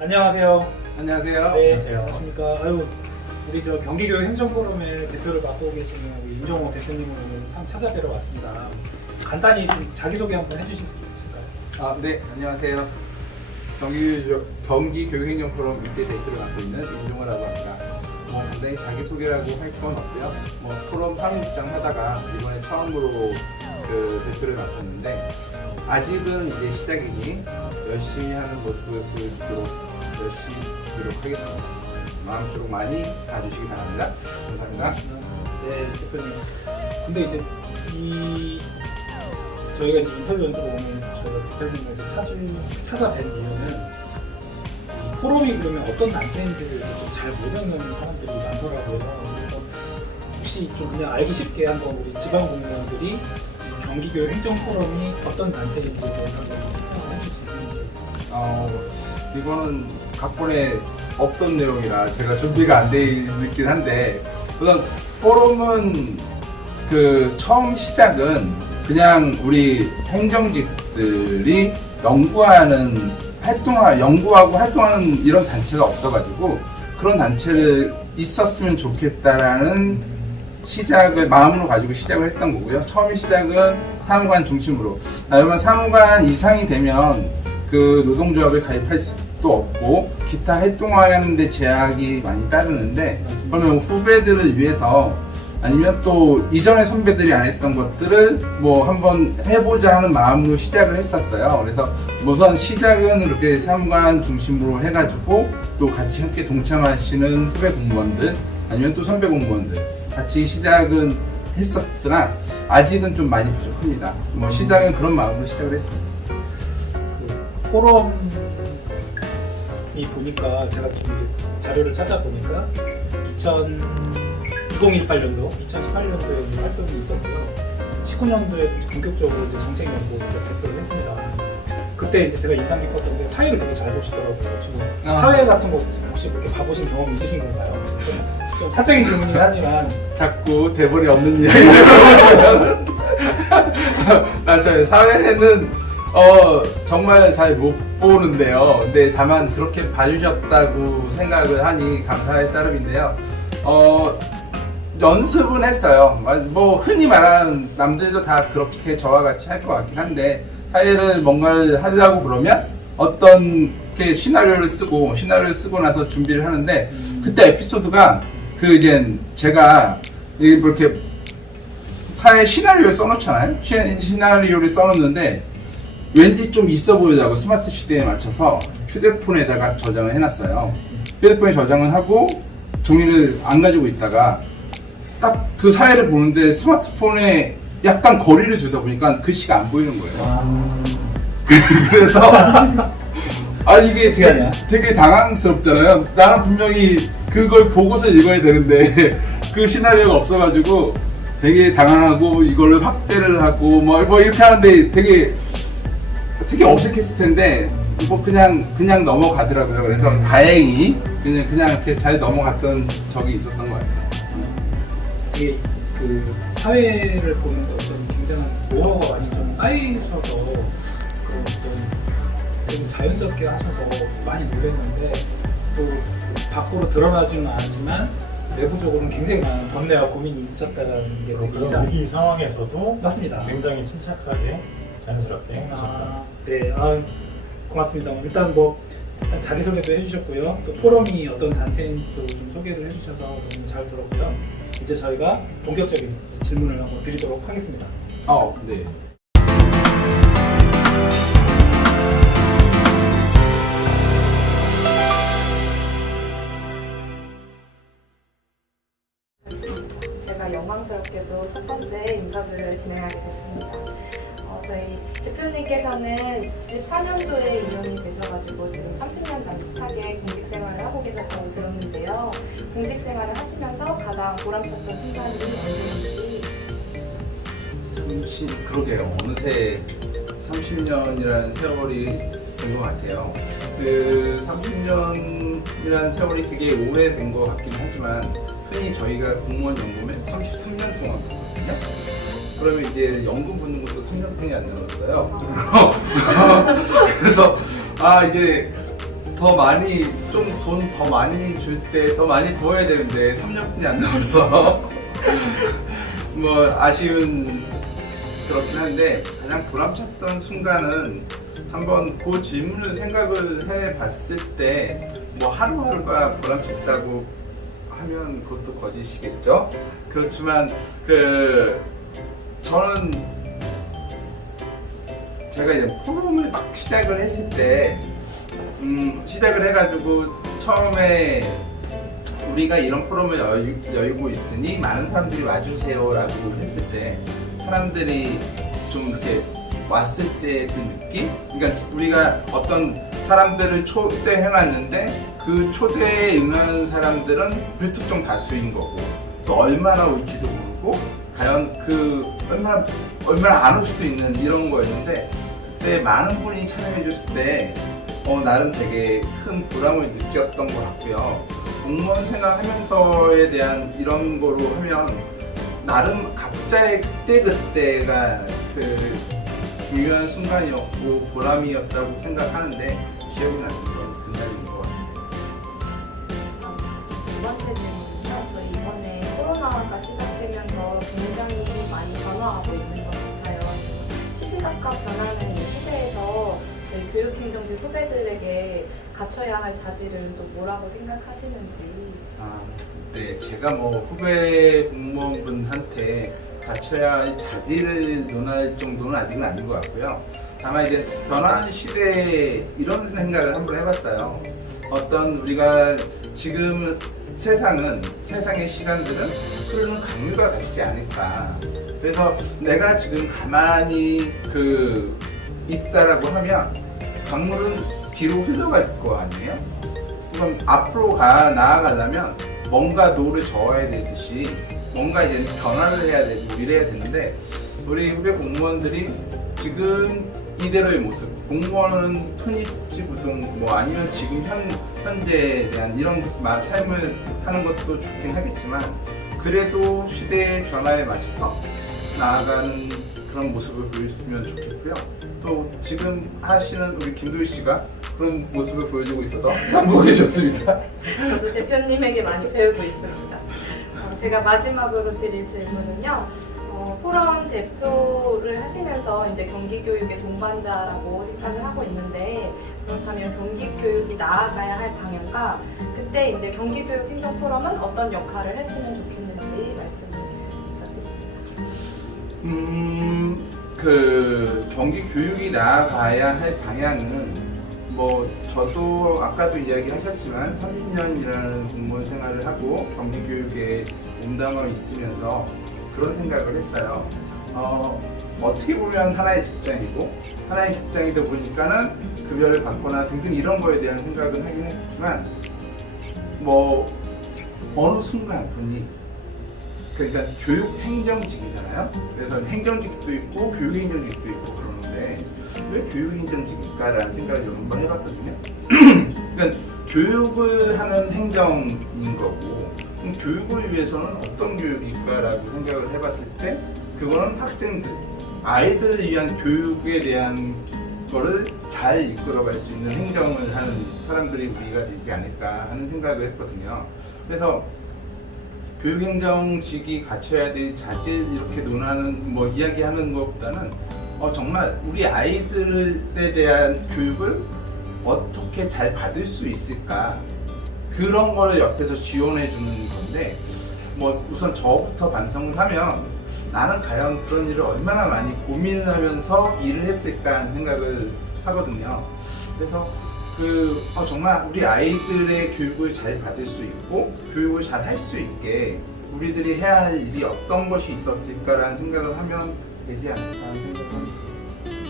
안녕하세요. 안녕하세요. 네, 안녕하세요. 안녕하십니까. 아유, 우리 저 경기교육 행정포럼의 대표를 맡고 계시는 우리 윤정호 대표님을 오늘 참 찾아뵈러 왔습니다. 간단히 좀 자기소개 한번 해주실 수 있으실까요? 네, 안녕하세요. 경기교육행정포럼 밑에 대표를 맡고 있는 윤종호라고 합니다. 간단히 자기소개라고 할 건 없고요. 포럼 사무국장 하다가 이번에 처음으로 대표를 맡았는데 아직은 이제 시작이니 열심히 하는 모습을 보여주도록 열심히 노력하겠습니다. 마음속으로 많이 봐주시기 바랍니다. 감사합니다. 네, 대표님. 근데 이제 저희가 이제 인터뷰 연수로 오면 저희가 대표님을 이제 찾아뵌 이유는 이 포럼이 그러면 어떤 단체인지를 잘 모르는 사람들이 많더라고요. 그래서 혹시 좀 그냥 알기 쉽게 한번 우리 지방 공무원들이 경기교육 행정포럼이 어떤 단체인지 한번 설명해 주실 수 있는지. 이거는 각본에 없던 내용이라 제가 준비가 안 돼 있긴 한데, 우선 포럼은 처음 시작은 그냥 우리 행정직들이 연구하고 활동하는 이런 단체가 없어가지고 그런 단체를 있었으면 좋겠다라는 마음으로 가지고 시작을 했던 거고요. 처음에 시작은 사무관 중심으로. 여러분, 사무관 이상이 되면 노동조합에 가입할 수도 없고 기타 활동하는데 제약이 많이 따르는데, 그러면 후배들을 위해서 아니면 또 이전에 선배들이 안 했던 것들을 한번 해보자 하는 마음으로 시작을 했었어요. 그래서 우선 시작은 이렇게 사무관 중심으로 해가지고 또 같이 함께 동참하시는 후배 공무원들 아니면 또 선배 공무원들 같이 시작은 했었으나 아직은 좀 많이 부족합니다. 시작은 그런 마음으로 시작을 했습니다. 포럼이 보니까 제가 좀 자료를 찾아보니까 2018년도에 활동이 있었고요. 19년도에 본격적으로 이제 정책연구 대표를 했습니다. 그때 이제 제가 인상 깊었던 게 사회를 되게 잘 보시더라고요. 지금 사회 같은 거 혹시 그렇게 봐보신 경험 있으신 건가요? 좀 사적인 질문이긴 하지만 자꾸 대본이 없는 이야기를 맞아요. 사회는 정말 잘 못 보는데요. 근데 다만 그렇게 봐주셨다고 생각을 하니 감사의 따름인데요. 연습은 했어요. 흔히 말하는 남들도 다 그렇게 저와 같이 할 것 같긴 한데, 사회를 뭔가를 하려고 그러면 어떤 시나리오를 쓰고 나서 준비를 하는데, 그때 에피소드가 제가 이렇게 사회 시나리오를 써놓잖아요. 시나리오를 써놓는데 왠지 좀 있어 보이더라고. 스마트 시대에 맞춰서 휴대폰에다가 저장을 해놨어요. 휴대폰에 저장을 하고 종이를 안 가지고 있다가 딱 그 사회를 보는데 스마트폰에 약간 거리를 두다 보니까 글씨가 안 보이는 거예요. 그래서 이게 되게 당황스럽잖아요. 나는 분명히 그걸 보고서 읽어야 되는데 그 시나리오가 없어가지고 되게 당황하고 이걸로 확대를 하고 이렇게 하는데 되게 어색했을 텐데 그냥 넘어가더라고요. 그래서 다행히 그냥 이렇게 잘 넘어갔던 적이 있었던 것 같아요. 이게 사회를 보는 어떤 굉장한 노하우가 많이 좀 쌓이셔서 그런 좀 자연스럽게 하셔서 많이 놀랐는데, 또 밖으로 드러나지는 않았지만 내부적으로는 굉장히 많은 번뇌와 고민이 있으셨다는 게 그런 위기 상황에서도 맞습니다. 굉장히 침착하게 자연스럽게 하셨다. 네, 고맙습니다. 일단 자기소개도 해주셨고요. 또 포럼이 어떤 단체인지도 좀 소개를 해주셔서 너무 잘 들었고요. 이제 저희가 본격적인 질문을 한번 드리도록 하겠습니다. 네. 제가 영광스럽게도 첫 번째 인터뷰를 진행하게 됐습니다. 저희 대표님께서는 94년도에 임용이 되셔가지고 지금 30년 남짓하게 공직생활을 하고 계셨다고 들었는데요. 공직생활을 하시면서 가장 보람찼던 순간이 언제인지. 그러게요. 어느새 30년이라는 세월이 된 것 같아요. 30년이라는 세월이 되게 오래된 것 같긴 하지만 흔히 저희가 공무원 연금에 33년 동안 받거든요. 그러면 이제 연금 붙는 것도 3년 뿐이 안 남았어요. 그래서 이게 더 많이 좀 돈 더 많이 줄 때 더 많이 부어야 되는데 3년뿐이 안 남아서 뭐 아쉬운 그렇긴 한데 가장 보람찼던 순간은 한번 그 질문을 생각을 해봤을 때 뭐 하루하루가 보람찼다고 하면 그것도 거짓이겠죠. 그렇지만 저는 제가 이제 포럼을 막 시작을 했을 때 시작을 해가지고 처음에 우리가 이런 포럼을 열고 있으니 많은 사람들이 와주세요라고 했을 때 사람들이 좀 이렇게 왔을 때 그 느낌? 그러니까 우리가 어떤 사람들을 초대해놨는데 그 초대에 응하는 사람들은 불특정 다수인 거고 또 얼마나 올지도 모르고 과연 그 얼마나 안 올 수도 있는 이런 거였는데 그때 많은 분이 참여해줬을 때 나름 되게 큰 보람을 느꼈던 것 같고요. 공무원 생활하면서에 대한 이런 거로 하면 나름 각자의 그때가 그 중요한 순간이었고 보람이었다고 생각하는데 기억이 나는 건 그날인 것 같아요. 두 번째 질문은요. 저희 이번에 코로나가 시작되면서 굉장히 많이 변화하고 있는 것 같아요. 시시각각 변하는 이 시대에서 저희 교육행정직 후배들에게 갖춰야 할 자질은 또 뭐라고 생각하시는지. 네, 제가 뭐 후배 공무원분한테 갖춰야 할 자질을 논할 정도는 아직은 아닌 것 같고요. 다만 이제 변화하는 시대에 이런 생각을 한번 해봤어요. 어떤 우리가 지금 세상의 시간들은 흐르는 강물과 같지 않을까. 그래서 내가 지금 가만히 있다라고 하면 강물은 뒤로 흘러갈 거 아니에요? 그럼 앞으로 나아가려면 뭔가 노를 저어야 되듯이 뭔가 이제 변화를 해야 되고 이래야 되는데 우리 후배 공무원들이 지금 이대로의 모습, 공무원은 편입지부동 뭐 아니면 지금 현재에 대한 이런 삶을 하는 것도 좋긴 하겠지만 그래도 시대의 변화에 맞춰서 나아가는 그런 모습을 보여줬으면 좋겠고요. 또 지금 하시는 우리 김도희 씨가 그런 모습을 보여주고 있어서 참 보고 계셨습니다. 저도 대표님에게 많이 배우고 있습니다. 제가 마지막으로 드릴 질문은요. 포럼 대표를 하시면서 이제 경기교육의 동반자라고 생각을 하고 있는데 그렇다면 경기교육이 나아가야 할 방향과 그때 이제 경기교육 행정포럼은 어떤 역할을 했으면 좋겠는지 말씀을 부탁드립니다. 경기 교육이 나아가야 할 방향은 뭐 저도 아까도 이야기하셨지만 30년이라는 공무원 생활을 하고 경기 교육에 몸담아 있으면서 그런 생각을 했어요. 어떻게 보면 하나의 직장이고 하나의 직장이다 보니까는 급여를 받거나 등등 이런 거에 대한 생각은 하긴 했지만 뭐 어느 순간 보니 그러니까 교육 행정직이잖아요. 그래서 행정직도 있고 교육 행정직도 있고 그러는데 왜 교육 행정직일까라는 생각을 여러 번 해봤거든요. 그러니까 교육을 하는 행정인 거고 그럼 교육을 위해서는 어떤 교육일까라고 생각을 해봤을 때 그거는 학생들, 아이들을 위한 교육에 대한 거를 잘 이끌어갈 수 있는 행정을 하는 사람들이 우리가 되지 않을까 하는 생각을 했거든요. 그래서 교육행정직이 갖춰야 될 자질 이렇게 논하는 뭐 이야기하는 것보다는 정말 우리 아이들에 대한 교육을 어떻게 잘 받을 수 있을까 그런 거를 옆에서 지원해 주는 건데 뭐 우선 저부터 반성을 하면 나는 과연 그런 일을 얼마나 많이 고민을 하면서 일을 했을까 하는 생각을 하거든요. 그래서 정말 우리 아이들의 교육을 잘 받을 수 있고 교육을 잘 할 수 있게 우리들이 해야 할 일이 어떤 것이 있었을까라는 생각을 하면 되지 않을까 하는 생각을 합니다.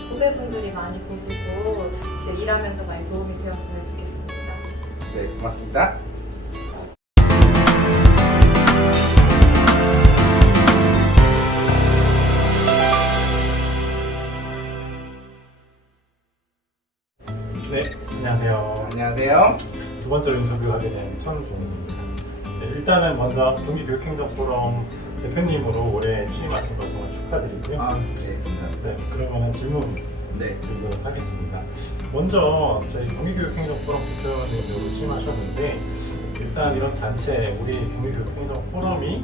후배분들이 많이 보시고 이제 일하면서 많이 도움이 되었으면 좋겠습니다. 네, 고맙습니다. 네, 안녕하세요. 안녕하세요. 두 번째 인터뷰하게 된 천종입니다. 네, 일단은 먼저 경기교육행정포럼 대표님으로 올해 취임하신 것 축하드리고요. 네, 감사합니다. 네, 그러면 질문 네. 드리도록 하겠습니다. 먼저 저희 경기교육행정포럼 대표님으로 취임하셨는데 일단 이런 단체 우리 경기교육행정포럼이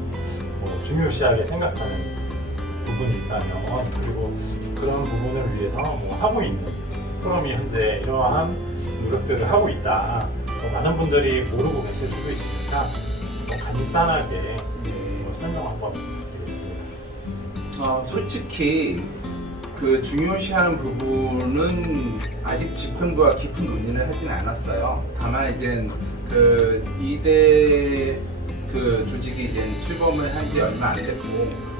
뭐 중요시하게 생각하는 부분이 있다면 그리고 그런 부분을 위해서 뭐 하고 있는 포럼이 현재 이러한 노력들을 하고 있다. 많은 분들이 모르고 계실 수도 있으니까 간단하게 설명 한번 드리겠습니다. 솔직히 그 중요시하는 부분은 아직 집행부와 깊은 논의를 하진 않았어요. 다만 이제 그 2대 그 조직이 이제 출범을 한 지 얼마 안 됐고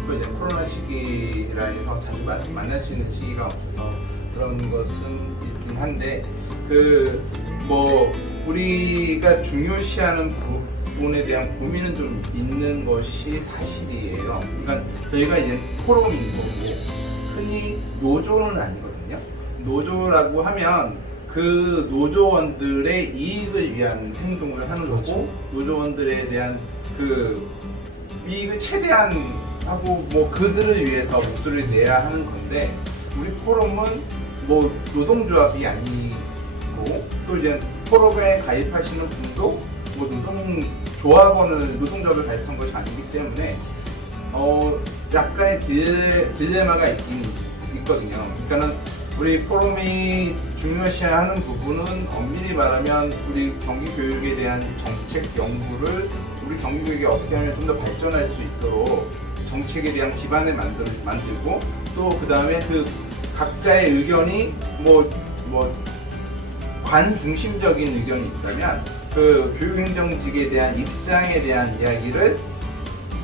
또 이제 코로나 시기라 해서 자주 만날 수 있는 시기가 없어서 그런 것은 있긴 한데 그 뭐 우리가 중요시하는 부분에 대한 고민은 좀 있는 것이 사실이에요. 그러니까 저희가 이제 포럼인 거고 흔히 노조는 아니거든요. 노조라고 하면 그 노조원들의 이익을 위한 행동을 하는 거고 노조원들에 대한 그 이익을 최대한 하고 뭐 그들을 위해서 목소리를 내야 하는 건데 우리 포럼은 뭐 노동조합이 아니고 또 이제 포럼에 가입하시는 분도 뭐 노동조합을 가입한 것이 아니기 때문에 약간의 딜레마가 있거든요. 그러니까는 우리 포럼이 중요시하는 부분은 엄밀히 말하면 우리 경기교육에 대한 정책 연구를 우리 경기교육이 어떻게 하면 좀 더 발전할 수 있도록 정책에 대한 기반을 만들고 또 그 다음에 그 각자의 의견이 관중심적인 의견이 있다면 그 교육행정직에 대한 입장에 대한 이야기를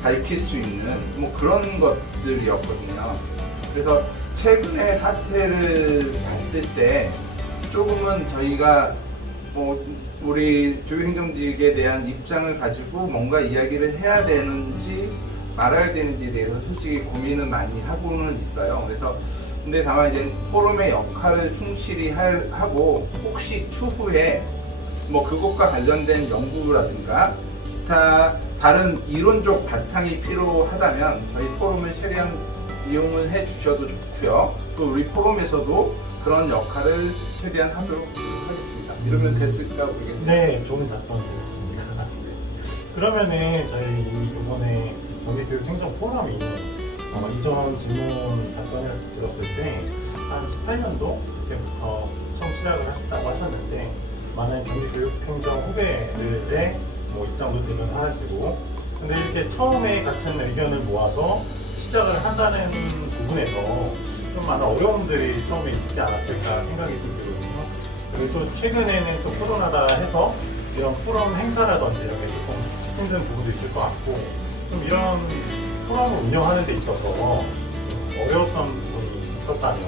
밝힐 수 있는 뭐 그런 것들이었거든요. 그래서 최근의 사태를 봤을 때 조금은 저희가 우리 교육행정직에 대한 입장을 가지고 뭔가 이야기를 해야 되는지 말아야 되는지에 대해서 솔직히 고민은 많이 하고는 있어요. 그래서 근데 다만 이제 포럼의 역할을 충실히 하고 혹시 추후에 뭐 그것과 관련된 연구라든가 다른 이론적 바탕이 필요하다면 저희 포럼을 최대한 이용을 해 주셔도 좋고요. 또 우리 포럼에서도 그런 역할을 최대한 하도록 하겠습니다. 이러면 됐을까 모르겠네요. 네, 좋은 답변 드렸습니다. 그러면은 저희 이번에 경기교육행정포럼이 이전 질문 답변을 들었을 때 한 18년도 그때부터 처음 시작을 하셨다고 하셨는데 많은 경기교육행정 후배들의 뭐 입장도 대변하시고 근데 이렇게 처음에 같은 의견을 모아서 시작을 한다는 부분에서 좀 많은 어려움들이 처음에 있지 않았을까 생각이 들거든요. 그리고 또 최근에는 또 코로나다 해서 이런 포럼 행사라든지 이런 게 조금 힘든 부분도 있을 것 같고 좀 이런 포럼을 운영하는 데 있어서 어려웠던 부분이 있었다면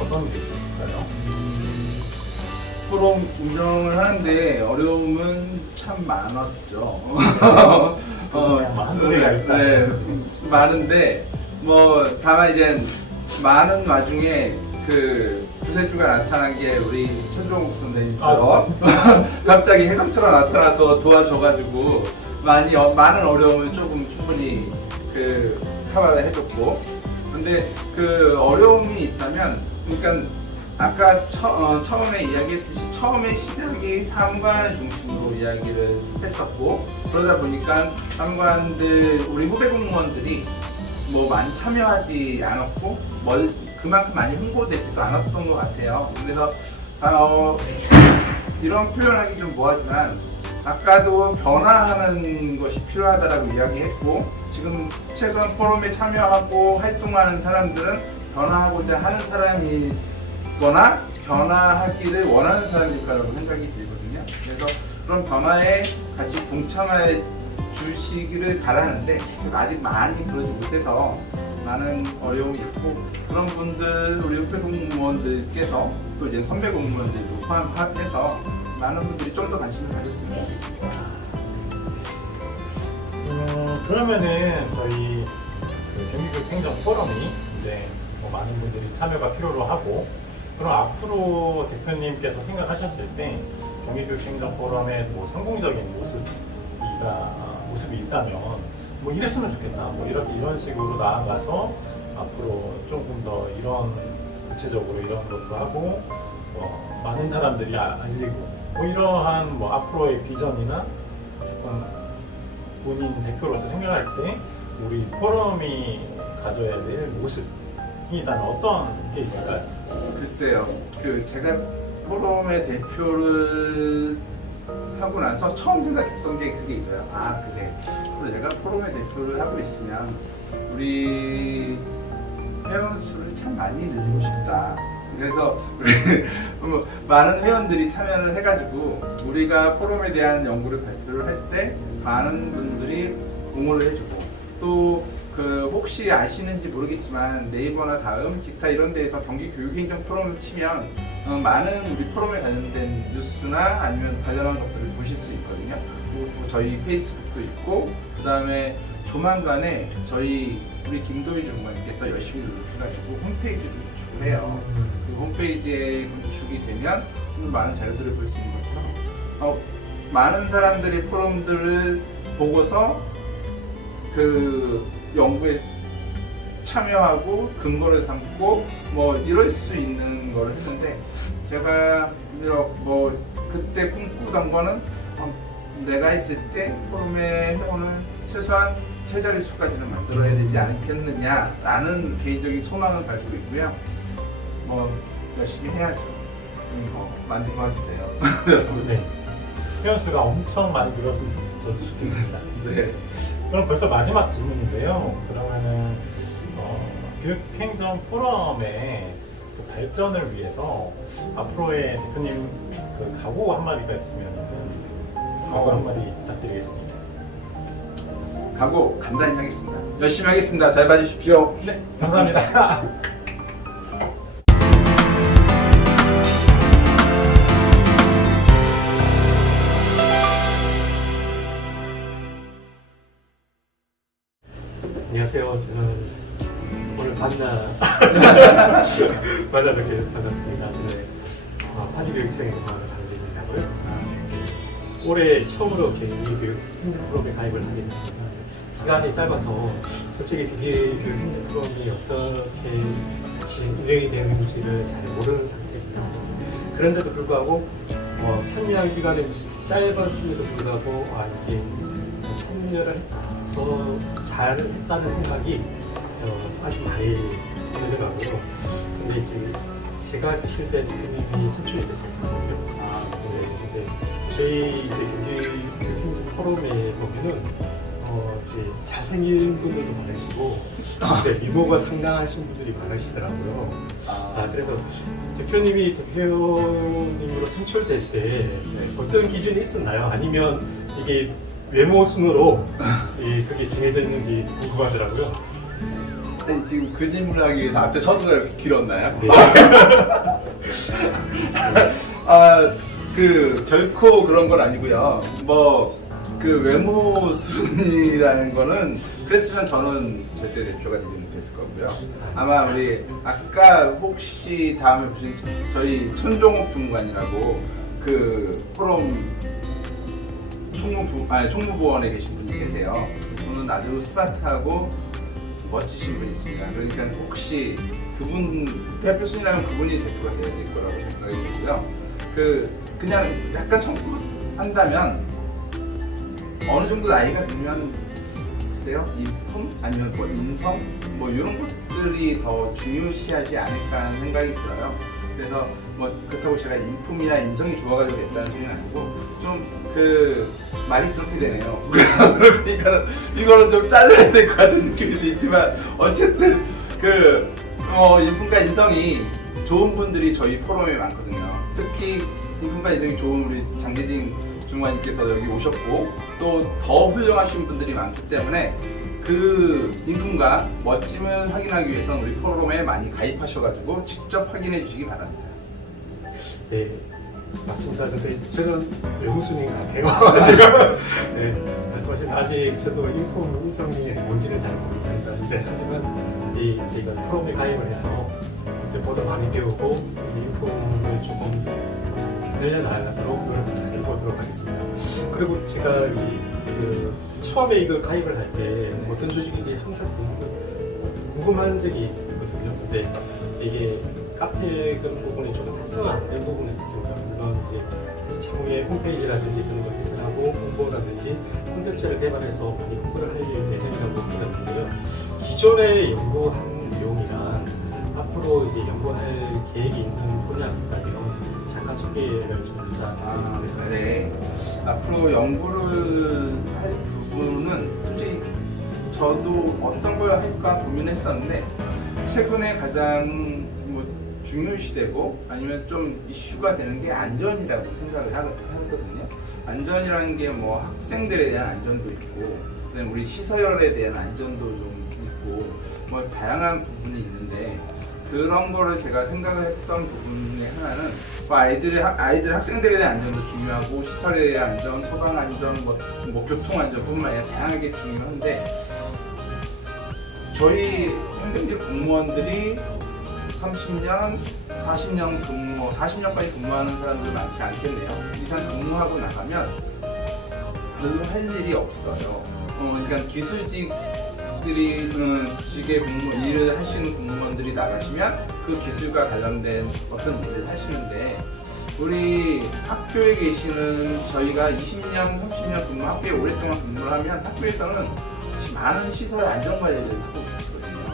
어떤 게 있을까요? 포럼 운영을 하는데 어려움은 참 많았죠. 한두 개가 있다. 네, 많은데 뭐 다만 이제 많은 와중에 그 구세주가 나타난 게 우리 최종욱 선생님처럼 갑자기 해성처럼 나타나서 도와줘가지고 많은 어려움을 조금 충분히 그 카바를 해줬고 근데 그 어려움이 있다면 그러니까 아까 처음에 이야기했듯이 처음에 시작이 사무관 중심으로 이야기를 했었고 그러다 보니까 사무관들 우리 후배 공무원들이 뭐 많이 참여하지 않았고 그만큼 많이 홍보되지도 않았던 것 같아요. 그래서 이런 표현하기 좀 뭐하지만 아까도 변화하는 것이 필요하다라고 이야기했고 지금 최소한 포럼에 참여하고 활동하는 사람들은 변화하고자 하는 사람이거나 변화하기를 원하는 사람일 거라고 생각이 들거든요. 그래서 그런 변화에 같이 동참해 주시기를 바라는데 아직 많이 그러지 못해서 많은 어려움이 있고 그런 분들 우리 후배 공무원들께서 또 이제 선배 공무원들도 포함해서 많은 분들이 좀 더 관심을 가졌으면 좋겠습니다. 그러면은 저희 경기교육행정포럼이 이제 뭐 많은 분들이 참여가 필요로 하고 그럼 앞으로 대표님께서 생각하셨을 때 경기교육행정포럼의 뭐 성공적인 모습이 있다면 뭐 이랬으면 좋겠다 뭐 이런 식으로 나아가서 앞으로 조금 더 이런 구체적으로 이런 것도 하고 많은 사람들이 알리고 이러한 앞으로의 비전이나 조금 본인 대표로서 생각할 때 우리 포럼이 가져야 될 모습이 일단 어떤 게 있을까요? 글쎄요. 제가 포럼의 대표를 하고 나서 처음 생각했던 게 그게 있어요. 그래. 내가 포럼의 대표를 하고 있으면 우리 회원 수를 참 많이 늘리고 싶다. 그래서 우리 많은 회원들이 참여를 해가지고 우리가 포럼에 대한 연구를 발표를 할 때 많은 분들이 옹호를 해주고 또 혹시 아시는지 모르겠지만 네이버나 다음 기타 이런 데에서 경기 교육행정 포럼을 치면 많은 우리 포럼에 관련된 뉴스나 아니면 관련한 것들을 보실 수 있거든요. 그리고 저희 페이스북도 있고 그 다음에 조만간에 우리 김도희 전무님께서 열심히 노력해가지고 홈페이지도 구축을 해요. 그 홈페이지에 구축이 되면 많은 자료들을 볼 수 있는 것처럼 많은 사람들이 포럼들을 보고서 그 연구에 참여하고 근거를 삼고 이럴 수 있는 걸 했는데 제가 그때 꿈꾸던 거는 내가 있을 때 포럼의 회원을 최소한 3자릿수까지는 만들어야 되지 않겠느냐라는 개인적인 소망을 가지고 있고요. 열심히 해야죠. 많이 도와주세요. 네. 회원 수가 엄청 많이 늘었으면 좋겠습니다. 네. 그럼 벌써 마지막 질문인데요. 그러면은 교육행정 포럼의 그 발전을 위해서 앞으로의 대표님 그 각오 한마디가 있으면 각오 한마디 부탁드리겠습니다. 각오 간단히 하겠습니다. 열심히 하겠습니다. 잘 봐주십시오. 네, 감사합니다. 안녕하세요. 저는 오늘 만나 뵙게 반갑습니다. 저는 파주교육청에 근무하는 장재진이라고요. 올해 처음으로 경기교육 행정 프로그램에 가입을 하게 됐습니다. 기간이 짧아서 솔직히 경기교육 행정 프로그램이 어떻게 운영이 되는지를 잘 모르는 상태입니다. 그런데도 불구하고 참여한 기간이 짧았음에도 불구하고 이게 참여를 해서 잘 했다는 생각이 아주 많이 들더라고요. 근데 이제 제가 드실 때 대표님이 선출이 되셨거든요. 근데 저희 이제 경기행정 포럼에 보면은 이제 잘생긴 분들도 많으시고 이제 미모가 상당하신 분들이 많으시더라고요. 그래서 대표님이 대표님으로 선출될 때 어떤 기준이 있었나요? 아니면 이게 외모 순으로 그게 정해져 있는지 궁금하더라고요. 아니, 지금 그 질문하기 위해서 앞에 서두가 이렇게 길었나요? 네. 결코 그런 건 아니고요. 외모 수준이라는 거는 그랬으면 저는 절대 대표가 되지 못했을 거고요. 아마 우리 아까 혹시 다음에 보신 저희 천종욱 중관이라고 그 포럼 총무부원에 계신 분이 계세요. 그분은 아주 스마트하고 멋지신 분이 있습니다. 그러니까 혹시 그분 대표 순이라면 그분이 대표가 되어야 될 거라고 생각이 들고요. 그냥 약간 청구한다면 어느 정도 나이가 들면 글쎄요, 인품 아니면 인성 이런 것들이 더 중요시하지 않을까 하는 생각이 들어요. 그래서 그렇다고 제가 인품이나 인성이 좋아가지고 됐다는 소리는 아니고 좀 말이 그렇게 되네요. 그러니까 이거는 좀 잘라야 될 것 같은 느낌도 있지만 어쨌든 인품과 인성이 좋은 분들이 저희 포럼에 많거든요. 특히 인품과 인성이 좋은 우리 장재진 중관님께서 여기 오셨고 또 더 훌륭하신 분들이 많기 때문에 그 인품과 멋짐을 확인하기 위해서는 우리 포럼에 많이 가입하셔가지고 직접 확인해 주시기 바랍니다. 네, 맞습니다. 근데 저는 외모순인 것 같아요. 지금 말씀하신 아직 저도 인품 인성이 뭔지는 잘 모르겠습니다. 근데 하지만 저희가 포럼에 가입을 해서 이제 보다 많이 배우고 이제 인품을 조금 늘려나가도록 노력해보도록 하겠습니다. 그리고 제가 처음에 이걸 가입을 할 때 어떤 조직인지 항상 궁금한 적이 있었거든요. 근데 이게 카페 그런 부분이 조금 활성화 안 된 부분이 있습니다. 물론 이제 차후에 홈페이지라든지 그런 걸 개설하고 홍보라든지 콘텐츠를 개발해서 많이 홍보를 할 예정이라고 보는데요. 기존에 연구한 내용이랑 앞으로 이제 연구할 계획이 있는 분야입니다. 이런 잠깐 소개를 좀 부탁드립니다. 네. 앞으로 연구를 할 부분은 솔직히 저도 어떤 걸 할까 고민했었는데 최근에 가장 뭐 중요시되고 아니면 좀 이슈가 되는 게 안전이라고 생각을 하거든요. 안전이라는 게 뭐 학생들에 대한 안전도 있고 그다음에 우리 시설에 대한 안전도 좀 있고 뭐 다양한 부분이 있는데 그런 거를 제가 생각을 했던 부분 중에 하나는 뭐 아이들 학생들에 대한 안전도 중요하고 시설에 대한 안전, 소방 안전, 뭐 교통 안전뿐만 아니라 다양하게 중요한데 저희 행정직 공무원들이 30년, 40년까지 근무하는 사람들 많지 않겠네요. 이상 근무하고 나가면 별로 할 일이 없어요. 그러니까 기술직들이 직의 일을 하시는 공무원들이 나가시면 그 기술과 관련된 어떤 일을 하시는데 우리 학교에 계시는 저희가 20년, 30년 근무, 학교에 오랫동안 근무를 하면 학교에서는 많은 시설 안전관리를 하고 있거든요.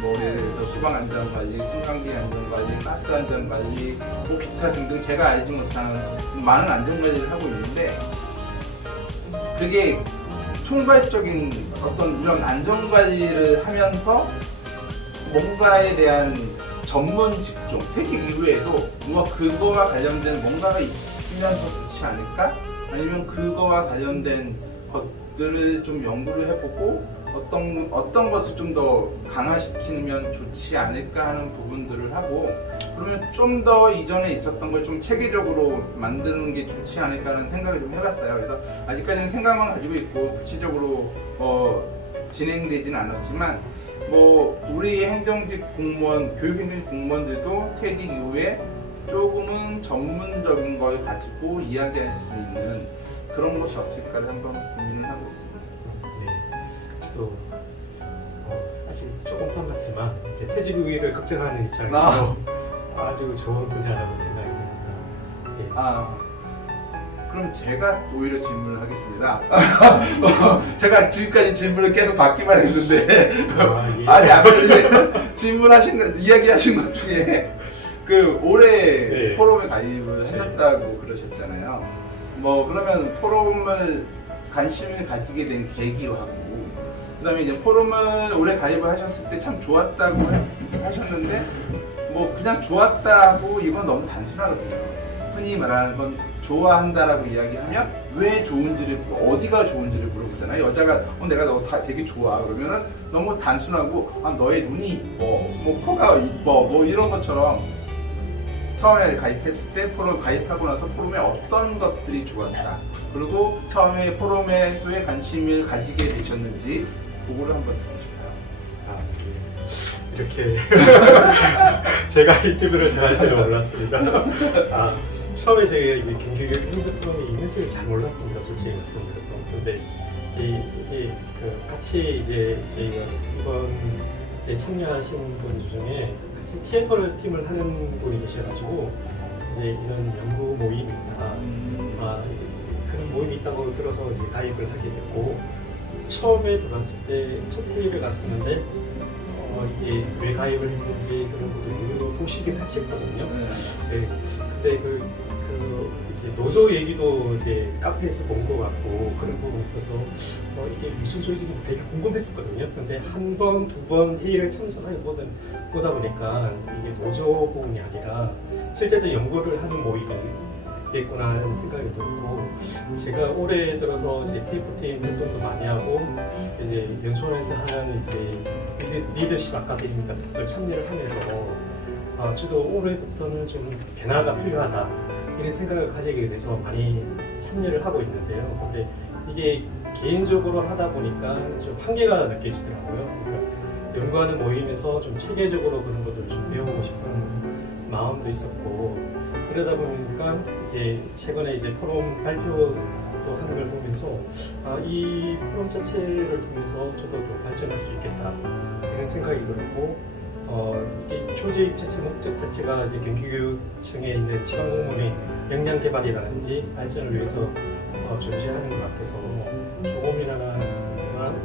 뭐 예를 들어서 소방 안전관리, 승강기 안전관리, 가스 안전관리, 뭐 기타 등등 제가 알지 못하는 많은 안전관리를 하고 있는데 그게 총괄적인 어떤 이런 안전관리를 하면서 뭔가에 대한 전문 직종, 퇴직 이후에도 뭔가 그거와 관련된 뭔가가 있으면 더 좋지 않을까? 아니면 그거와 관련된 것들을 좀 연구를 해보고 어떤 것을 좀 더 강화시키면 좋지 않을까 하는 부분들을 하고 그러면 좀 더 이전에 있었던 걸 좀 체계적으로 만드는 게 좋지 않을까 하는 생각을 좀 해봤어요. 그래서 아직까지는 생각만 가지고 있고 구체적으로 진행되진 않았지만 뭐 우리 행정직 공무원, 교육행정직 공무원들도 퇴직 이후에 조금은 전문적인 걸 가지고 이야기할 수 있는 그런 것이 없을까를 한번 고민을 하고 있습니다. 네, 저도 사실 조금 탐났지만 이제 퇴직 후를 걱정하는 입장에서 아주 좋은 분야라고 생각이 듭니다. 네. 그럼 제가 오히려 질문을 하겠습니다. 제가 지금까지 질문을 계속 받기만 했는데 예. 아니 아까 이야기하신 것 중에 그 올해 네. 포럼에 가입을 하셨다고 그러셨잖아요. 뭐 그러면 포럼을 관심을 가지게 된 계기로 하고 그다음에 이제 포럼을 올해 가입을 하셨을 때 참 좋았다고 하셨는데 뭐 그냥 좋았다고 이건 너무 단순하거든요. 흔히 말하는 건 좋아한다라고 이야기하면 왜 좋은지를 어디가 좋은지를 물어보잖아요. 여자가 내가 너 되게 좋아 그러면은 너무 단순하고 너의 눈이 이뻐, 뭐 코가 이뻐, 뭐 이런 것처럼 처음에 가입했을 때 포럼 가입하고 나서 포럼에 어떤 것들이 좋았다. 그리고 처음에 포럼에 왜 관심을 가지게 되셨는지 그거를 한번 들어주세요. 이렇게 제가 인터뷰를 대할 줄은 몰랐습니다. 처음에 제가 이 경기교육 행정 프로그램이 있는지를 잘 몰랐습니다. 솔직히 말씀드려서. 근데 이게 같이 이제 저희가 이번에 참여하신 분 중에 같이 TFR 팀을 하는 분이 계셔가지고 이제 이런 연구 모임이 있다. 그런 모임이 있다고 들어서 이제 가입을 하게 됐고 처음에 들어왔을 때 첫 회의를 갔었는데 이게 왜 가입을 했는지 그런 것도 보시긴 하셨거든요. 네. 근데 이제 노조 얘기도 이제 카페에서 본 것 같고 그런 부분이 있어서 이게 무슨 소리인지 되게 궁금했었거든요. 근데 한 번, 두 번 회의를 참석하게 보다 보니까 이게 노조 부분이 아니라 실제적 연구를 하는 모임이겠구나 하는 생각이 들고 제가 올해 들어서 이제 TF팀 활동도 많이 하고 이제 연수원에서 하는 이제 리더십 아카데미 같은 걸 참여를 하면서 저도 올해부터는 좀 변화가 필요하다 이런 생각을 가지게 돼서 많이 참여를 하고 있는데요. 근데 이게 개인적으로 하다 보니까 좀 한계가 느껴지더라고요. 그러니까 연구하는 모임에서 좀 체계적으로 그런 것들을 좀 배우고 싶은 마음도 있었고 그러다 보니까 이제 최근에 이제 포럼 발표도 하는 걸 보면서 이 포럼 자체를 통해서 저도 더 발전할 수 있겠다 이런 생각이 들었고 이 조직 자체 목적 자체가 이제 경기교육청에 있는 지방공무원의 역량 개발이라든지 발전을 위해서 존재하는 것 같아서 조금이나마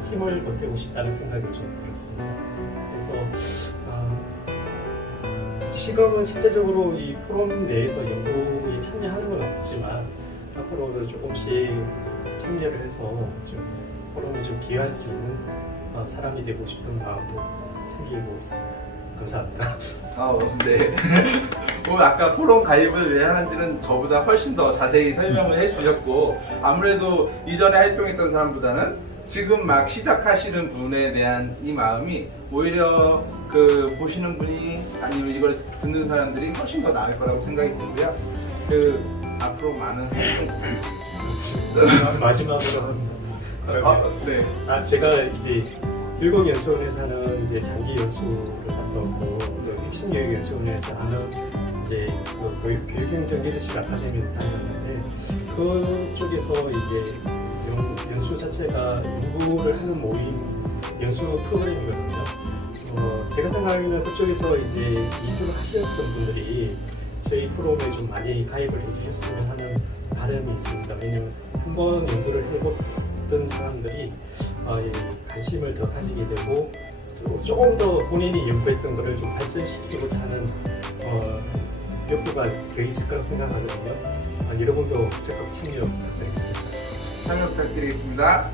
힘을 보태고 싶다는 생각이 좀 들었습니다. 그래서 지금은 실제적으로 이 포럼 내에서 연구에 참여하는 건 없지만 앞으로도 조금씩 참여를 해서 좀 포럼에 좀 기여할 수 있는 사람이 되고 싶은 마음도 생기고 있습니다. 감사합니다. 네. 오늘 아까 포럼 가입을 왜 하는지는 저보다 훨씬 더 자세히 설명을 해주셨고, 아무래도 이전에 활동했던 사람보다는 지금 막 시작하시는 분에 대한 이 마음이 오히려 그 보시는 분이 아니면 이걸 듣는 사람들이 훨씬 더 나을 거라고 생각이 들고요. 그 앞으로 많은 활동 부탁드리겠습니다. 마지막으로 네. 제가 이제 일곡연수원에서 하는 이제 장기 연수를 다녔고 핵심교육연수원에서 하는 이제 교육행정 리더십 아카데미를 다녔는데 그쪽에서 이제 연수 자체가 연구를 하는 모임 연수 프로그램이거든요. 제가 생각하기에는 그쪽에서 이제 이수를 하셨던 분들이 저희 프로그램에 좀 많이 가입을 해주셨으면 하는 바람이 있습니다. 왜냐면 한번 연구를 해봤던 사람들이 관심을 더 가지게 되고 또 조금 더 본인이 연구했던 것을 좀 발전시키고자 하는 욕구가 더 있을 거라고 생각하거든요. 여러분도 적극 참여 부탁드리겠습니다. 참여 부탁드리겠습니다.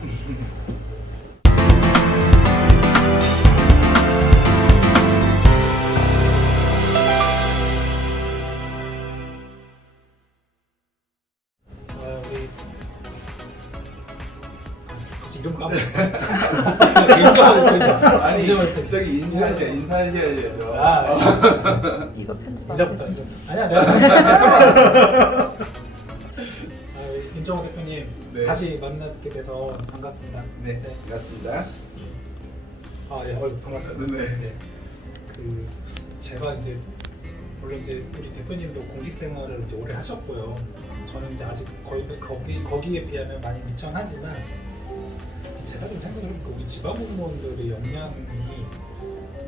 이름 까먹었어. 인정을 아니 저기 인사하셔야죠. 이거 편집 안 인사부터. 했어. 아니야 내가. 임정호 대표님 네. 다시 만나게 돼서 반갑습니다. 네, 반갑습니다. 반갑습니다. 네. 그 제가 이제 물론 이제 우리 대표님도 공직 생활을 이제 오래 하셨고요. 저는 이제 아직 거의 거기에 비하면 많이 미천하지만 제가 좀 생각을 해보니까 우리 지방 공무원들의 역량이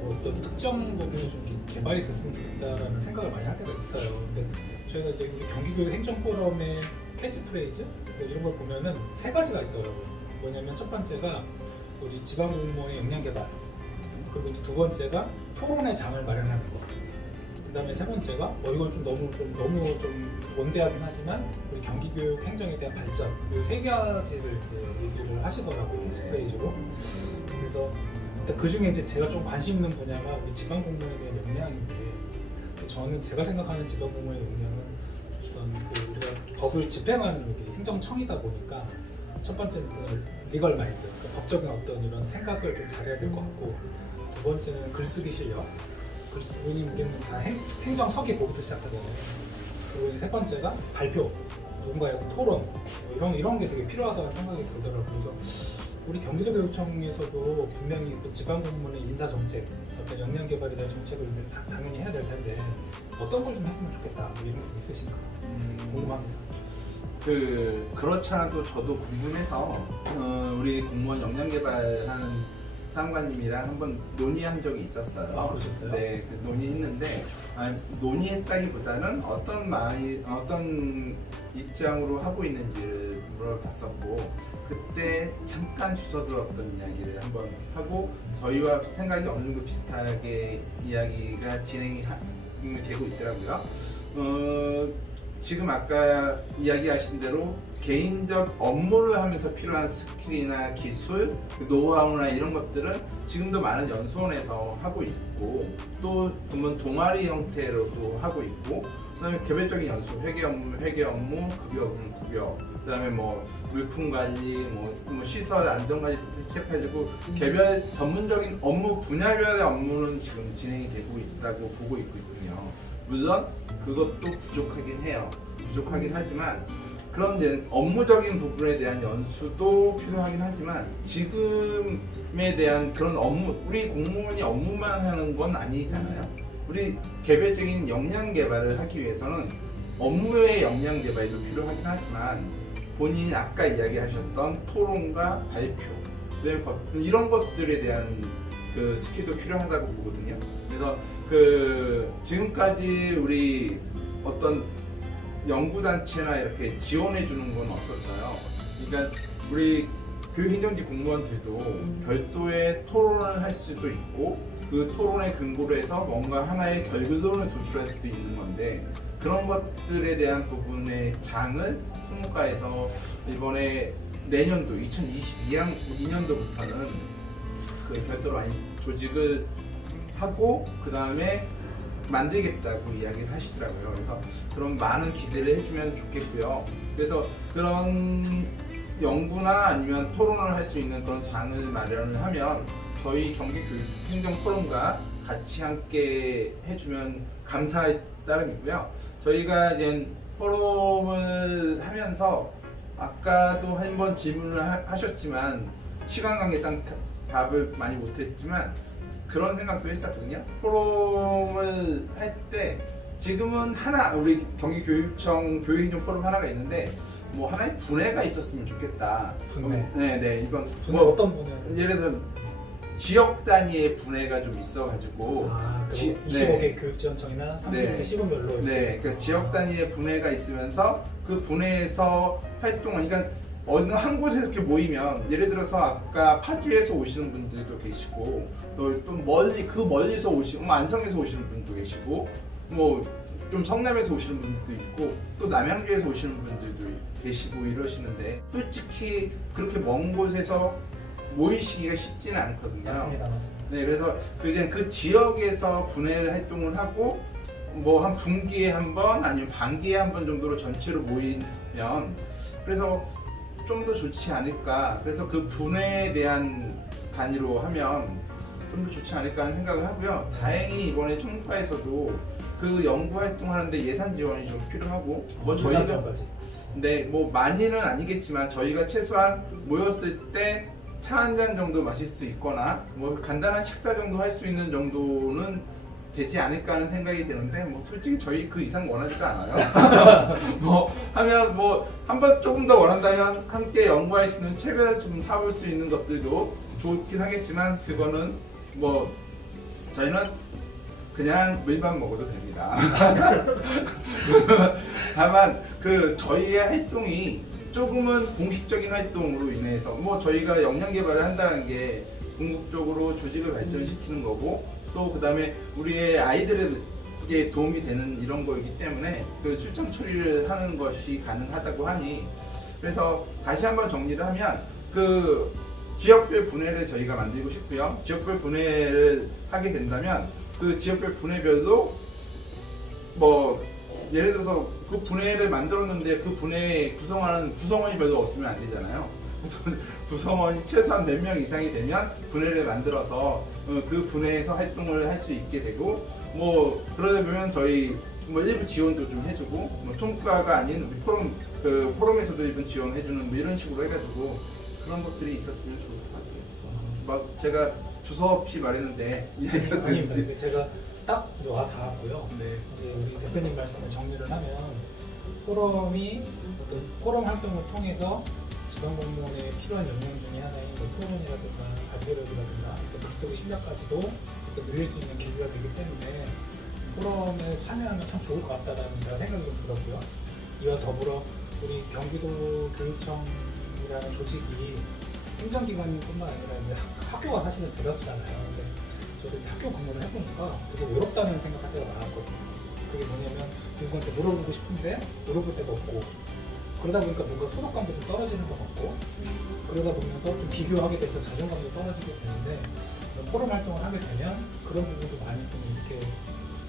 어떤 특정 부분이 좀 개발이 됐으면 좋겠다라는 생각을 많이 할 때가 있어요. 근데 저희가 이제 우리 경기교육 행정포럼의 캐치프레이즈 이런 걸 보면은 세 가지가 있더라고요. 뭐냐면 첫 번째가 우리 지방 공무원의 역량 개발, 그리고 두 번째가 토론의 장을 마련하는 거. 그다음에 세 번째가 이건 좀 너무 원대하긴 하지만 우리 경기교육 행정에 대한 발전, 이 세 가지를 이제 얘기를 하시더라고요, 캐치프레이즈로. 그래서 그 중에 이제 제가 좀 관심 있는 분야가 우리 지방 공무원에 대한 역량인데, 저는 제가 생각하는 지방 공무원의 역량은 우리가 법을 집행하는 우리 행정청이다 보니까 첫 번째는 리걸 마인드, 그러니까 법적인 어떤 이런 생각을 좀 잘해야 될 것 같고, 두 번째는 글쓰기 실력. 우리는 다 행정서기 보기부터 시작하잖아요. 그리고 세 번째가 발표, 누군가의 토론, 이런 게 되게 필요하다는 생각이 들더라고요. 그래서 우리 경기도교육청에서도 분명히 그 지방공무원의 인사정책, 어떤 역량개발에 대한 정책을 이제 당연히 해야 될 텐데 어떤 걸 좀 했으면 좋겠다, 이런 거 있으신가요? 궁금합니다. 그렇지 않아도 저도 궁금해서 우리 공무원 역량개발하는 사무관님이랑 한번 논의한 적이 있었어요. 그러셨어요? 네, 논의했는데 논의했다기보다는 어떤 입장으로 하고 있는지를 물어봤었고, 그때 잠깐 주워들었던 이야기를 한번 하고 저희와 생각이 어느 정도 비슷하게 이야기가 진행이 되고 있더라고요. 지금 아까 이야기하신 대로 개인적 업무를 하면서 필요한 스킬이나 기술, 노하우나 이런 것들은 지금도 많은 연수원에서 하고 있고, 또 보면 동아리 형태로도 하고 있고, 그다음에 개별적인 연수, 회계 업무, 급여, 그다음에 뭐 물품 관리, 뭐 시설 안전관리 해가지고 개별 전문적인 업무 분야별의 업무는 지금 진행이 되고 있다고 보고 있거든요. 물론 그것도 부족하긴 하지만, 그런 이제 업무적인 부분에 대한 연수도 필요하긴 하지만, 지금에 대한 그런 업무, 우리 공무원이 업무만 하는 건 아니잖아요. 우리 개별적인 역량 개발을 하기 위해서는 업무의 역량 개발도 필요하긴 하지만, 본인이 아까 이야기하셨던 토론과 발표, 이런 것들에 대한 그 스킬도 필요하다고 보거든요. 그래서 그 지금까지 우리 어떤 연구단체나 이렇게 지원해 주는 건 없었어요. 그러니까 우리 교육행정직 공무원들도 별도의 토론을 할 수도 있고 그 토론에 근거로 해서 뭔가 하나의 결론을 도출할 수도 있는 건데 그런 것들에 대한 부분의 장을 총무과에서 이번에 내년도 2022년도부터는 그 별도로 많이 조직을 하고 그 다음에 만들겠다고 이야기를 하시더라고요. 그래서 그런 많은 기대를 해주면 좋겠고요. 그래서 그런 연구나 아니면 토론을 할 수 있는 그런 장을 마련을 하면 저희 경기교육행정포럼과 같이 함께 해주면 감사할 따름이고요. 저희가 이제 포럼을 하면서 아까도 한번 질문을 하셨지만 시간 관계상 답을 많이 못했지만 그런 생각도 했었거든요. 포럼을 할 때 지금은 하나 우리 경기교육청 교육행정 포럼 하나가 있는데 뭐 하나의 분해가 있었으면 좋겠다. 분해? 네네 이건 분해 뭐 어떤 분해? 예를 들어 지역 단위의 분해가 좀 있어가지고 아, 그 지- 25개 네. 교육지원청이나 30개 네. 시군별로 네, 그러니까 지역 단위의 분해가 있으면서 그 분해에서 활동을, 그러니까 어느 한 곳에서 이렇게 모이면 예를 들어서 아까 파주에서 오시는 분들도 계시고 또 멀리 그 멀리서 오시고 안성에서 오시는 분도 계시고 뭐 좀 성남에서 오시는 분들도 있고 또 남양주에서 오시는 분들도 계시고 이러시는데 솔직히 그렇게 먼 곳에서 모이시기가 쉽지는 않거든요. 맞습니다. 네, 그래서 그 지역에서 분해 활동을 하고 뭐 한 분기에 한 번 아니면 반기에 한 번 정도로 전체로 모이면 그래서 좀 더 좋지 않을까. 그래서 그 분해에 대한 단위로 하면 좀 더 좋지 않을까 하는 생각을 하고요. 다행히 이번에 총무과에서도 그 연구 활동하는데 예산 지원이 좀 필요하고 뭐 저희가 지원까지. 네, 뭐 많이는 아니겠지만 저희가 최소한 모였을 때 차 한 잔 정도 마실 수 있거나 뭐 간단한 식사 정도 할 수 있는 정도는 되지 않을까 하는 생각이 드는데 뭐 솔직히 저희 그 이상 원하지도 않아요. 뭐 하면 뭐 한 번 조금 더 원한다면 함께 연구할 수 있는 책을 좀 사볼 수 있는 것들도 좋긴 하겠지만 그거는 뭐 저희는 그냥 물만 먹어도 됩니다. 다만 그 저희의 활동이 조금은 공식적인 활동으로 인해서 뭐 저희가 역량 개발을 한다는 게 궁극적으로 조직을 발전시키는 거고 또 그 다음에 우리의 아이들에게 도움이 되는 이런 거이기 때문에 그 출장 처리를 하는 것이 가능하다고 하니 그래서 다시 한번 정리를 하면 그 지역별 분해를 저희가 만들고 싶고요. 지역별 분해를 하게 된다면 그 지역별 분해별로 뭐 예를 들어서 그 분해를 만들었는데 그 분해에 구성하는 구성원이 별로 없으면 안 되잖아요. 그래서 구성원이 최소한 몇 명 이상이 되면 분해를 만들어서 그 분해에서 활동을 할 수 있게 되고 뭐 그러다 보면 저희 뭐 일부 지원도 좀 해주고 뭐 총과가 아닌 우리 포럼 그 포럼에서도 일부 지원해주는 뭐 이런 식으로 해가지고 그런 것들이 있었으면 좋을 것 같아요. 막 제가 주서 없이 말했는데 이야기가 아닙니다. 되는지. 제가 딱 와 닿았고요. 네. 이제 우리 대표님 말씀을 정리를 하면 포럼이 어떤 포럼 활동을 통해서 지방 공무원에 필요한 역량 중에 하나인 뭐 토론이라든가 발표력이라든가 또 각색의 실력까지도 또 늘릴 수 있는 계기가 되기 때문에 포럼에 참여하면 참 좋을 것 같다라는 제가 생각이 좀 들었고요. 이와 더불어 우리 경기도 교육청이라는 조직이 행정기관뿐만 아니라 이제 학교가 사실은 대다수잖아요. 근데 저도 이제 학교 근무를 해보니까 되게 외롭다는 생각할 때가 많았거든요. 그게 뭐냐면 누구한테 물어보고 싶은데 물어볼 데가 없고 그러다 보니까 뭔가 소속감도 좀 떨어지는 것 같고 그러다 보면서 좀 비교하게 돼서 자존감도 떨어지게 되는데 포럼 활동을 하게 되면 그런 부분도 많이 좀 이렇게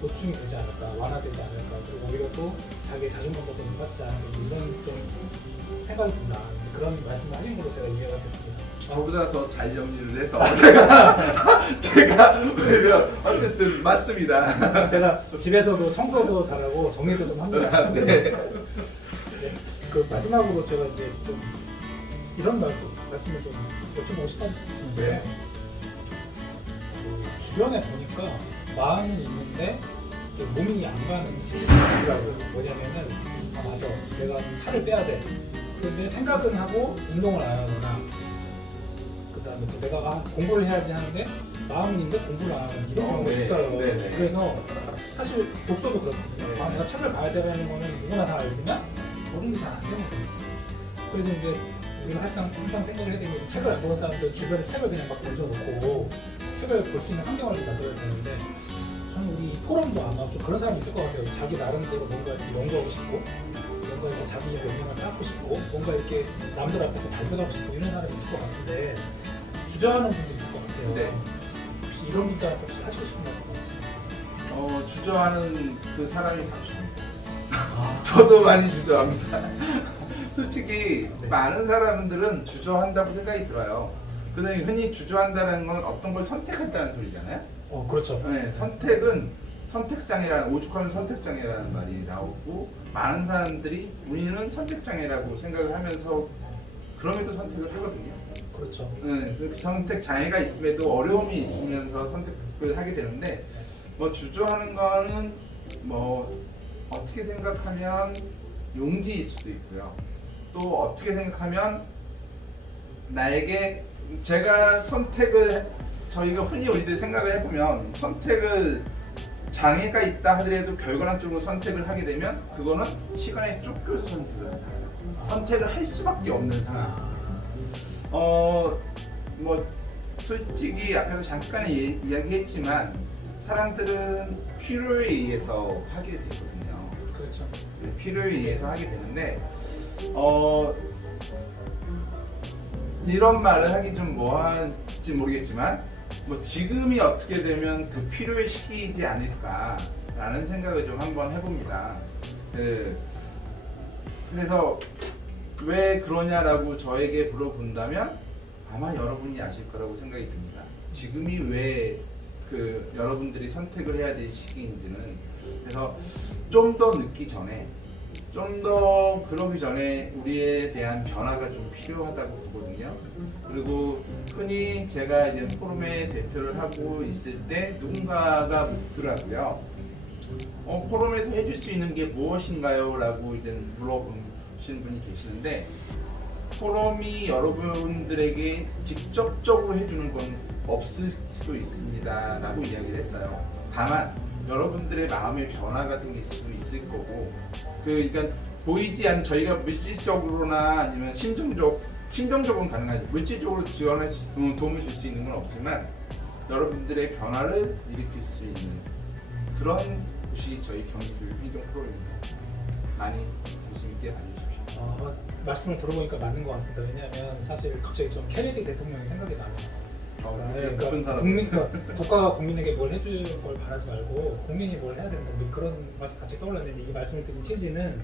보충이 되지 않을까, 완화되지 않을까, 그리고 오히려 또 자기의 자존감도 좀 높아지지 않을까 이런 좀 생각이 든다. 그런 말씀을 하신 걸로 제가 이해가 됐습니다. 저보다 더 잘 정리를 해서 제가 오히려 어쨌든 맞습니다. 제가 집에서도 청소도 잘하고 정리도 좀 합니다. 네. 네. 그 마지막으로 제가 이제 좀 이런 말씀을 좀 여쭤보고 싶었는데 그 주변에 보니까 마음은 있는데 또 몸이 안 가는 친구들이라고요. 뭐냐면은 아 맞아 내가 살을 빼야 돼. 근데 생각은 하고 운동을 안 하거나 그 다음에 또 내가 공부를 해야지 하는데 마음인데 공부를 안 하는 이런 경우가 네. 있어요. 네. 그래서 사실 독서도 그렇거든요. 네. 내가 책을 봐야 되는 거는 누구나 다 알지만 적응이 잘 안 되거든요. 그래서 이제 우리가 항상 생각을 해야 되는 게 책을 안 보는 사람들 주변에 책을 그냥 막 던져놓고 책을 볼 수 있는 환경을 좀 만들어야 되는데 저는 우리 포럼도 아마 좀 그런 사람이 있을 것 같아요. 자기 나름대로 뭔가 이렇게 연구하고 싶고 뭔가 이렇게 자기의 역량을 쌓고 싶고 뭔가 이렇게 남들 앞에서 발표하고 싶고 이런 사람이 있을 것 같은데 주저하는 분도 있을 것 같아요. 네. 혹시 이런 분들한테 혹시 하시고 싶은 말씀 있으세요? 주저하는 그 사람이 바로 저도 많이 주저합니다. 솔직히 네. 많은 사람들은 주저한다고 생각이 들어요. 근데 흔히 주저한다는 건 어떤 걸 선택한다는 소리잖아요. 그렇죠. 네, 선택은 선택장애라는, 오죽하면 선택장애라는 말이 나오고, 많은 사람들이 우리는 선택장애라고 생각을 하면서 그럼에도 선택을 하거든요. 그렇죠. 네, 그 선택장애가 있음에도 어려움이 있으면서 선택을 하게 되는데, 뭐 주저하는 거는 뭐 어떻게 생각하면 용기일 수도 있고요. 또 어떻게 생각하면 나에게, 제가 선택을, 저희가 흔히 우리들 생각을 해보면 선택을 장애가 있다 하더라도 결과론적으로 선택을 하게 되면 그거는 시간에 쫓겨서 선택을 한다. 선택을 할 수밖에 없는 상황. 뭐 솔직히 아까도 잠깐 이야기했지만 사람들은 필요에 의해서 하게 되거든요. 그렇죠. 필요에 의해서 하게 되는데 이런 말을 하기 좀 뭐한지 모르겠지만 뭐 지금이 어떻게 되면 그 필요의 시기이지 않을까라는 생각을 좀 한번 해봅니다. 그래서 왜 그러냐라고 저에게 물어본다면 아마 여러분이 아실 거라고 생각이 듭니다. 지금이 왜 그 여러분들이 선택을 해야 될 시기인지는. 그래서 좀 더 늦기 전에, 좀 더 그러기 전에 우리에 대한 변화가 좀 필요하다고 보거든요. 그리고 흔히 제가 이제 포럼의 대표를 하고 있을 때 누군가가 묻더라고요. 포럼에서 해줄 수 있는 게 무엇인가요? 라고 이제 물어보시는 분이 계시는데, 포럼이 여러분들에게 직접적으로 해주는 건 없을 수도 있습니다 라고 이야기를 했어요. 다만 여러분들의 마음의 변화가 생길 수도 있을 거고, 그러니까 보이지 않는, 저희가 물질적으로나 아니면 심정적으로는 가능하죠. 물질적으로 지원할 도움을 줄 수 있는 건 없지만 여러분들의 변화를 일으킬 수 있는 그런 곳이 저희 경기교육 행정 프로입니다. 많이 관심 있게 봐주십시오. 말씀을 들어보니까 맞는 것 같습니다. 왜냐하면 사실 갑자기 좀 케네디 대통령이 생각이 나요. 그러니까 국가가 국민에게 뭘 해줄 걸 바라지 말고 국민이 뭘 해야 된다. 그런 말씀 같이 떠올랐는데, 이 말씀을 드린 취지는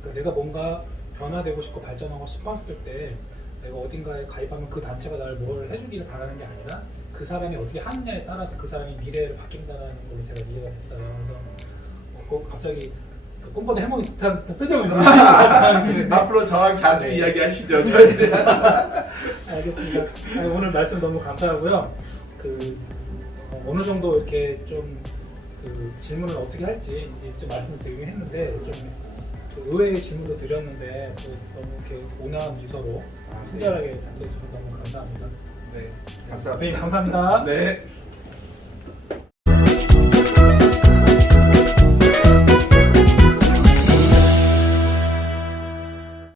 그러니까 내가 뭔가 변화되고 싶고 발전하고 싶었을 때 내가 어딘가에 가입하면 그 단체가 나를 뭘 해주기를 바라는 게 아니라 그 사람이 어떻게 하느냐에 따라서 그 사람이 미래를 바뀐다는 걸로 제가 이해가 됐어요. 그래서 갑자기 꿈보다 해몽이 듯한 표정을 지으시니까 앞으로 저랑 자주 이야기하시죠. 저희는. 알겠습니다. 오늘 말씀 너무 감사하고요. 어느 정도 이렇게 좀 질문을 어떻게 할지 이제 좀 말씀을 드리긴 했는데, 좀 의외의 질문도 드렸는데 너무 이렇게 온화한 미소로 친절하게 답변해 주셔서 너무 감사합니다. 네, 감사합니다. 네, 감사합니다. 네.